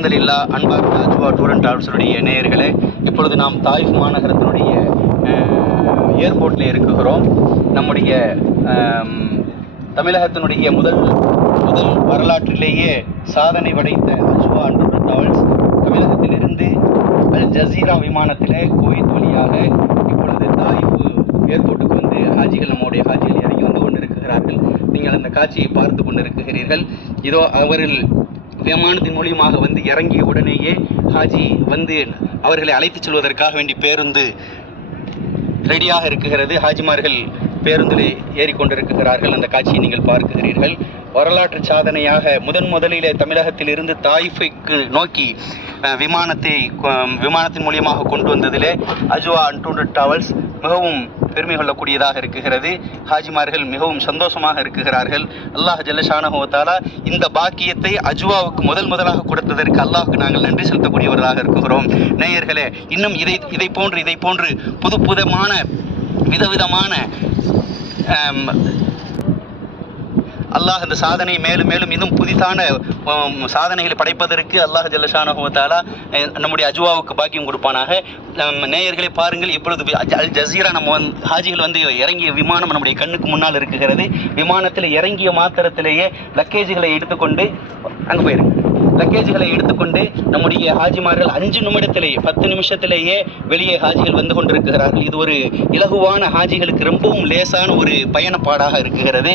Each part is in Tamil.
அல்ஹம்துலில்லா. அன்பார்ந்த அஜ்வா டூர் அண்ட் டிராவல்ஸுடைய நேயர்களே, இப்பொழுது நாம் தாயிஃப் மாநகரத்தினுடைய ஏர்போர்ட்டில் இருக்குகிறோம். நம்முடைய தமிழகத்தினுடைய முதல் வரலாற்றிலேயே சாதனை படைத்த அஜ்வா டூர் அண்ட் டிராவல்ஸ் தமிழகத்திலிருந்து அல் ஜசீரா விமானத்தில் குவைத் வழியாக இப்பொழுது தாயிஃப் ஏர்போர்ட்டுக்கு வந்து நம்முடைய ஹாஜிகள் இறங்கி வந்து கொண்டிருக்கிறார்கள். நீங்கள் அந்த காட்சியை பார்த்து கொண்டிருக்கிறீர்கள். இதோ அவர்கள் விமானத்தின் மூலியமாக வந்து இறங்கிய உடனேயே ஹாஜி வந்து அவர்களை அழைத்துச் செல்வதற்காக வேண்டி பேருந்து ரெடியாக இருக்கிறது. ஹாஜிமார்கள் பேருந்தில் ஏறிக்கொண்டிருக்கிறார்கள். அந்த காட்சியை நீங்கள் பார்க்கிறீர்கள். வரலாற்று சாதனையாக முதலிலே தமிழகத்தில் இருந்து தாயிஃபுக்கு நோக்கி விமானத்தின் மூலியமாக கொண்டு வந்ததிலே அஜ்வா டூர் அண்ட் டிராவல்ஸ் மிகவும் பெருமை கொள்ளக்கூடியதாக இருக்குகிறது. ஹாஜிமார்கள் மிகவும் சந்தோஷமாக இருக்குகிறார்கள். அல்லாஹ் ஜல்லஷானஹு வ தஆலா இந்த பாக்கியத்தை அஜ்வாவுக்கு முதலாக கொடுத்ததற்கு அல்லாஹ்வுக்கு நாங்கள் நன்றி செலுத்தக்கூடியவர்களாக இருக்கிறோம். நேயர்களே, இன்னும் இதை போன்று புதுமான விதவிதமான அல்லாஹ் இந்த சாதனை மேலும் இன்னும் புதிதான சாதனைகளை படைப்பதற்கு அல்லாஹ் ஜல்லஷானஹு வ தஆலா நம்முடைய அஜ்வாவுக்கு பாக்கியம் கொடுப்பானாக. நேயர்களை பாருங்கள், இப்பொழுது அல் ஜசீரா ஹாஜிகள் வந்து இறங்கிய விமானம் நம்முடைய கண்ணுக்கு முன்னால் இருக்குகிறது. விமானத்தில் இறங்கிய மாத்திரத்திலேயே லக்கேஜுகளை எடுத்துக்கொண்டு அங்கே போயிருங்க. லக்கேஜுகளை எடுத்துக்கொண்டு நம்முடைய ஹாஜிமார்கள் 5 நிமிடத்திலேயே 10 நிமிஷத்திலேயே வெளியே ஹாஜிகள் வந்து கொண்டிருக்கிறார்கள். இது ஒரு இலகுவான ஹாஜிகளுக்கு ரொம்பவும் லேசான ஒரு பயணப்பாடாக இருக்குகிறது.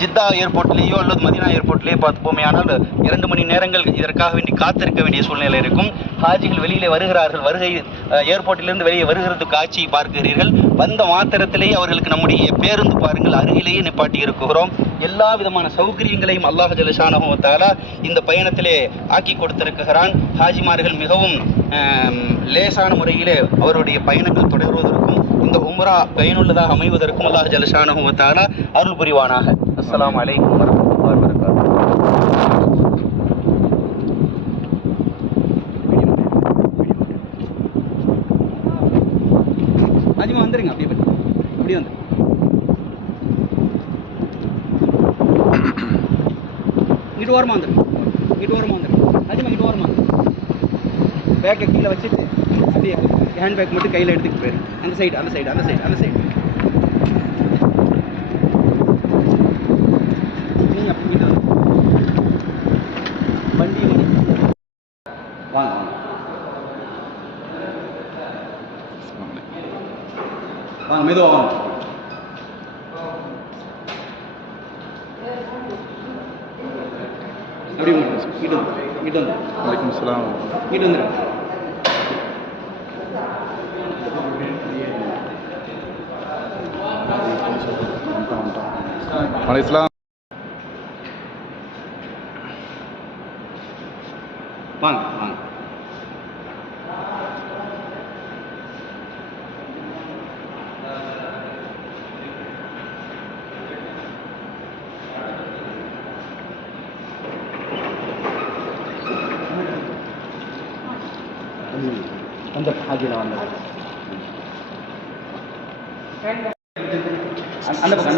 ஜித்தா ஏர்போர்ட்லேயோ அல்லது மதீனா ஏர்போர்ட்லேயோ பார்த்துப்போமே, ஆனால் 2 மணி நேரங்கள் இதற்காக வேண்டி காத்திருக்க வேண்டிய சூழ்நிலை இருக்கும். ஹாஜிகள் வெளியிலே வருகிறார்கள். ஏர்போர்ட்டிலிருந்து வெளியே வருகிறது காட்சியை பார்க்கிறீர்கள். வந்த மாத்திரத்திலேயே அவர்களுக்கு நம்முடைய பேருந்து பாருங்கள் அருகிலேயே நிப்பாட்டி இருக்கிறோம். எல்லா விதமான சௌகரியங்களையும் அல்லாஹ் ஜல்லஷானஹு வ தஆலா இந்த பயணத்திலே ஆக்கி கொடுத்திருக்கிறான். ஹாஜிமார்கள் மிகவும் லேசான முறையிலே அவருடைய பயணங்கள் தொடர்வதற்கும் இந்த உம்ரா பயனுள்ளதாக அமைவதற்கும் அல்லாஹ் ஜல்லஷானஹு வ தஆலா அருள் புரிவானாக. அஸ்ஸலாமு அலைக்கும் வரஹ்மத்துல்லாஹி வ பரகாத்துஹு. ஹாஜிமா வந்துருங்க, அப்படியே வந்து இங்கிட்டு ஓரமாக வந்துருங்க. ஹாஜிமா இங்கிட்டு ஓரமாக பேக்கை கீழே வச்சுட்டு அப்படியே ஹேண்ட் பேக் மட்டும் கையில் எடுத்துக்கிட்டு போயிரு. அந்த சைடு நீங்கள் அப்படிங்கிட்ட வண்டி வாங்க மெதுவாக வாங்க. அப்படி இங்கிட்டு வந்து வலைக்கும் சலாம். இங்கிட்டு வந்துடுங்க. வலைஸ்லாம் வாங்க. அந்த ஹாஜியில் வந்தது அந்த பக்கம்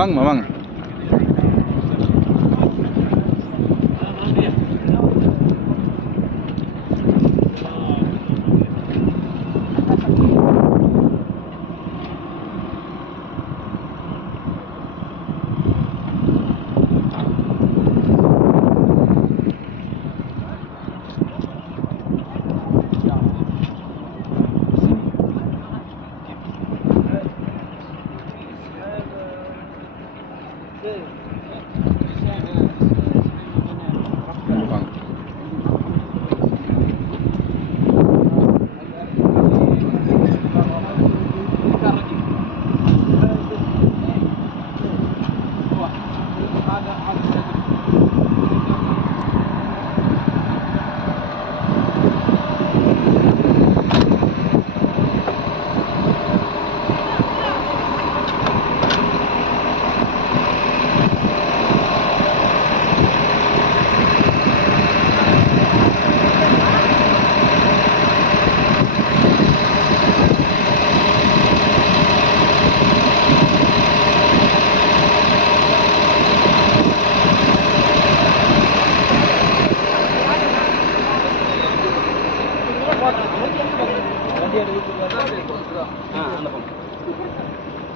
வாங்கம்மா வாங்க.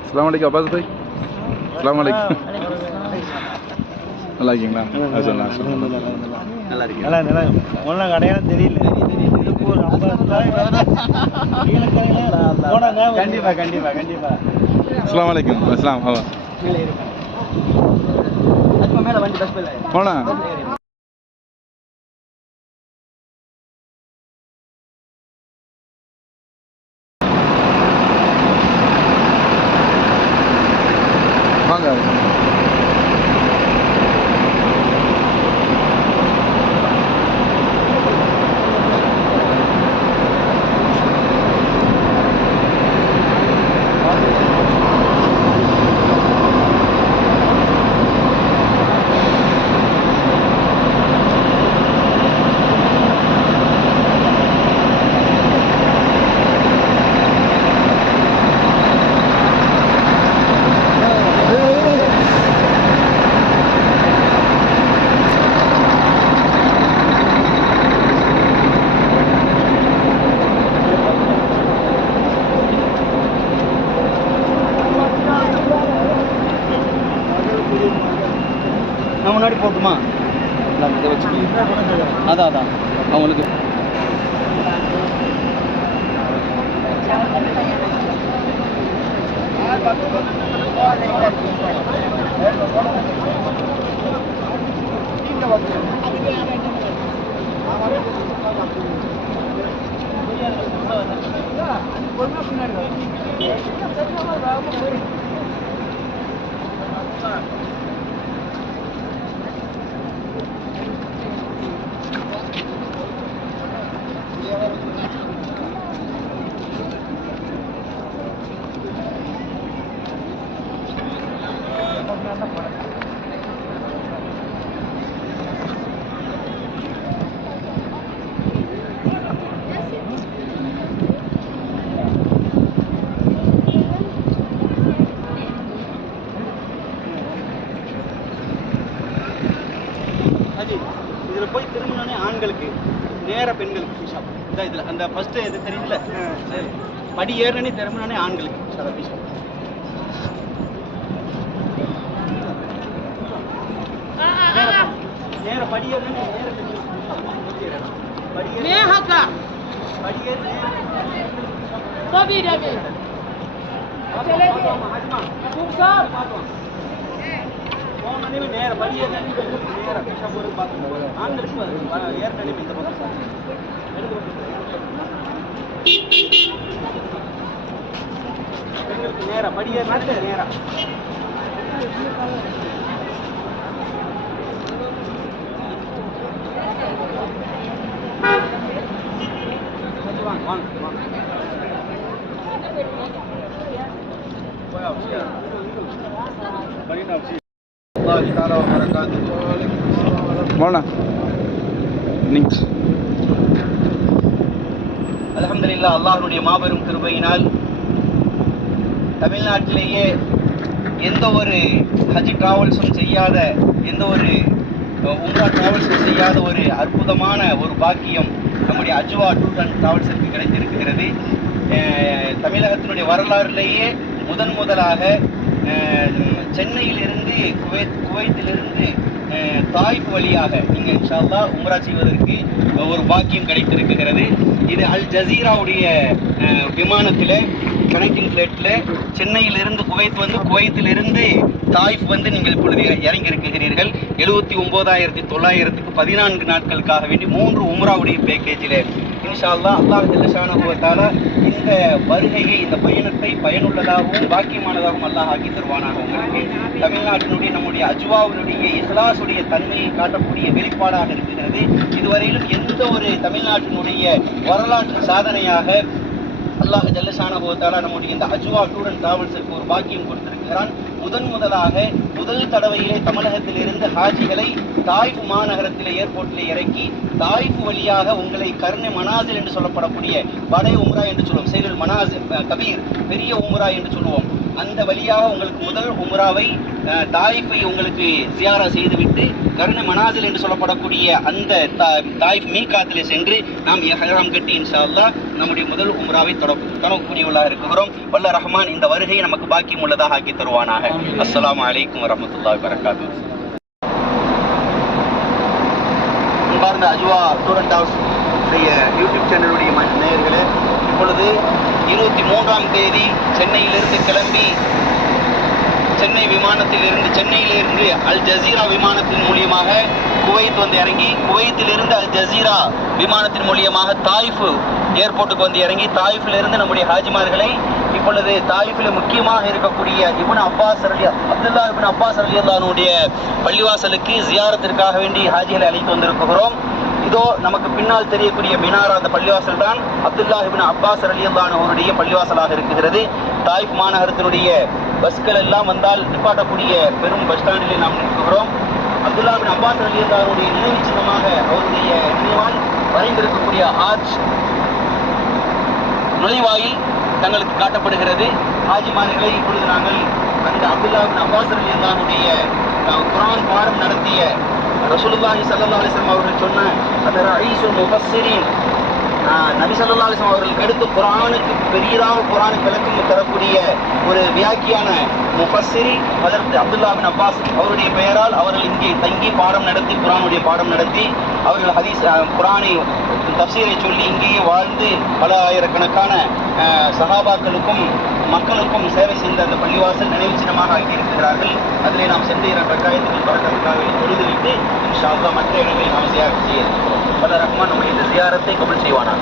அஸ்ஸலாமு அலைக்கும் அப்பாஸ் பாய். அஸ்ஸலாமு அலைக்கும். நல்லா இருக்கீங்களா? நல்லா இருக்கு. ஒன்றும் கிடையாது தெரியல. திருப்பூர் 50 கண்டிப்பா கண்டிப்பா கண்டிப்பா. அஸ்ஸலாமு அலைக்கும். அஸ்ஸலாம். மேல வண்டி பஸ் போனா வாங்க. நான் முன்னாடி போட்டுமா? இதை வச்சுக்கோங்க. அதான் அவங்களுக்கு இதில் போய் திரும்பினோடனே ஆண்களுக்கு நேர பெண்களுக்கு பிஷாப் இதான் இதில் அந்த ஃபஸ்ட்டு இது தெரியுதுல்ல, சரி படி ஏறினே திரும்பினோடனே ஆண்களுக்கு பிஷாப். நேர படி ஏறினே நேர பெண்களுக்கு நேர படி ஏறினே நேர பிஷாப் ஒரு பார்த்து ஆண்களுக்கு ஏறினே இந்த பக்கம் பெண்களுக்கு நேரா படி ஏறினே நேரா போனா நீங்க அல்ஹம்துலில்லாஹ், அல்லாஹ்வுடைய மாபெரும் கிருபையினால் தமிழ்நாட்டிலேயே எந்த ஒரு ஹஜ் டிராவல்ஸும் செய்யாத, எந்த ஒரு உம்ரா டிராவல்ஸும் செய்யாத ஒரு அற்புதமான ஒரு பாக்கியம் நம்முடைய அஜ்வா டூர் அண்ட் டிராவல்ஸிற்கு கிடைத்திருக்கிறது. தமிழகத்தினுடைய வரலாறுலேயே முதலாக சென்னையிலிருந்து குவைத்திலிருந்து தாய்ஃப் வழியாக நீங்கள் இன்ஷா அல்லாஹ் உம்ரா செய்வதற்கு ஒரு பாக்கியம் கிடைத்திருக்கிறது. இது அல் ஜசீராவுடைய விமானத்தில் கனெக்டிங் ஃப்ளைட்டில் சென்னையிலிருந்து குவைத் வந்து குவைத்திலிருந்து தாய்ஃப் வந்து நீங்கள் இப்பொழுது இறங்கியிருக்கிறீர்கள். 79,900க்கு 14 நாட்களுக்காக வேண்டி 3 உம்ராவுடைய பேக்கேஜில் இன்ஷா அல்லாஹ் அல்லாஹ் ஜல்ல ஷானஹு வ தஆலா இந்த வருகையை, இந்த பயணத்தை பயனுள்ளதாகவும் பாக்கியமானதாகவும் அல்லாஹ் ஆக்கி தருவானாக. உங்களுக்கு தமிழ்நாட்டினுடைய நம்முடைய அஜ்வாவினுடைய இஹ்லாஸுடைய தன்மையை காட்டக்கூடிய வெளிப்பாடாக இருக்கிறது. இதுவரையிலும் எந்த ஒரு தமிழ்நாட்டினுடைய வரலாற்று சாதனையாக அல்லாஹ் ஜல்ல ஷானஹு வ தஆலா நம்முடைய இந்த அஜ்வா டூர் அண்ட் டிராவல்ஸிற்கு ஒரு பாக்கியம் கொடுத்திருக்கிறான். முதல் தடவையிலே தமிழகத்திலிருந்து ஹாஜிகளை தாய்ஃப் மாநகரத்திலே ஏர்போர்ட்டிலே இறக்கி தாய்ஃப் வழியாக உங்களை கர்னே மனாசில் என்று சொல்லப்படக்கூடிய படை உம்ரா என்று சொல்லுவோம், சைதுல் மனாசில் கபீர் பெரிய உம்ரா என்று சொல்லுவோம். அந்த வழியாக உங்களுக்கு முதல் உம்ராவை தாயிஃபை உங்களுக்கு ஜியாரா செய்துவிட்டு கர்ண மனாசில் என்று சொல்லப்படக்கூடிய அந்த தாயிஃப் மீகாத்திலே சென்று நாம் இஹ்ராம் கட்டி இன்ஷா அல்லாஹ் நம்முடைய முதல் உம்ராவை தொடங்கக்கூடியவர்களாக இருக்கிறோம். வல்ல ரஹ்மான் இந்த வருகையை நமக்கு பாக்கியம் உள்ளதாக ஆக்கி தருவானாக. அஸ்ஸலாமு அலைக்கும் வரஹ்மத்துல்லாஹி வபரகாத்துஹு. அன்பார்ந்த Ajwa tour and travels YouTube சேனலுடைய நேயர்களே, இப்பொழுது 23ஆம் தேதி சென்னையிலிருந்து கிளம்பி சென்னையிலிருந்து அல் ஜசீரா விமானத்தின் மூலியமாக குவைத் வந்து இறங்கி, குவைத்திலிருந்து அல் ஜசீரா விமானத்தின் மூலியமாக தாயிஃப் ஏர்போர்ட்டுக்கு வந்து இறங்கி, தாயிஃபிலிருந்து நம்முடைய ஹாஜிமார்களை இப்பொழுது தாயிஃபில் முக்கியமாக இருக்கக்கூடிய அப்துல்லா இப்னு அப்பாஸ் ரலியல்லாஹுடைய பள்ளிவாசலுக்கு ஜியாரத்திற்காக வேண்டி ஹாஜிகளை அழைத்து வந்திருக்கிறோம். இதோ நமக்கு பின்னால் தெரியக்கூடிய மினாரா அந்த பள்ளிவாசல் தான் அப்துல்லா இப்னு அப்பாஸ் ரலியல்லாஹு அவருடைய பள்ளிவாசலாக இருக்கிறது. தாயிஃப் மாநகரத்தினுடைய பஸ்கள் எல்லாம் வந்தால் நிப்பாட்டக்கூடிய பெரும் பஸ் ஸ்டாண்டிலே நாம் நிற்கிறோம். அப்துல்லா இப்னு அப்பாஸ் ரலியல்லாஹுடைய நினைவு சின்னமாக அவருடைய நினைவால் வரைந்திருக்கக்கூடிய ஆர்ச் நுழைவாயில் தங்களுக்கு காட்டப்படுகிறது. ஹாஜிமார்களை இப்பொழுது நாங்கள் அந்த அப்துல்லா இப்னு அப்பாஸ் ரலியல்லாஹுடைய குர்ஆன் பாடம் நடத்திய ரசூலுல்லாஹி ஸல்லல்லாஹு அலைஹி வஸல்லம் அவர்கள் சொன்ன அந்த ரஈசுல் முஃபஸ்ஸிரீன், நபி ஸல்லல்லாஹு அலைஹி வஸல்லம் அவர்களுக்கு அடுத்து குர்ஆனுக்கு விளக்கம் தரக்கூடிய ஒரு வியாக்கியான முஃபஸ்ஸிரி ஹஜ்ரத் அப்துல்லா இப்னு அப்பாஸ் அவருடைய பெயரால் அவர்கள் இங்கே தங்கி பாடம் நடத்தி குர்ஆனுடைய பாடம் நடத்தி அவர்கள் ஹதீஸ் குர்ஆனை தஃசீரை சொல்லி இங்கேயே வாழ்ந்து பல ஆயிரக்கணக்கான சஹாபாக்களுக்கும் மக்களுக்கும் சேவை செய்த அந்த பள்ளிவாசல் நினைவு சின்னமாக ஆகியிருக்கிறார்கள். அதிலே நாம் சென்று 2 ரக்காயத்துகள் பரக்கத்துக்காக தொழுதுவிட்டு இன்ஷா அல்லாஹ் மற்ற இடங்களில் நாம் ஜியாரத் செய்ய இருக்கிறோம். வல்ல ரஹ்மான் நம்முடைய இந்த ஜியாரத்தை கபூல் செய்வானாக.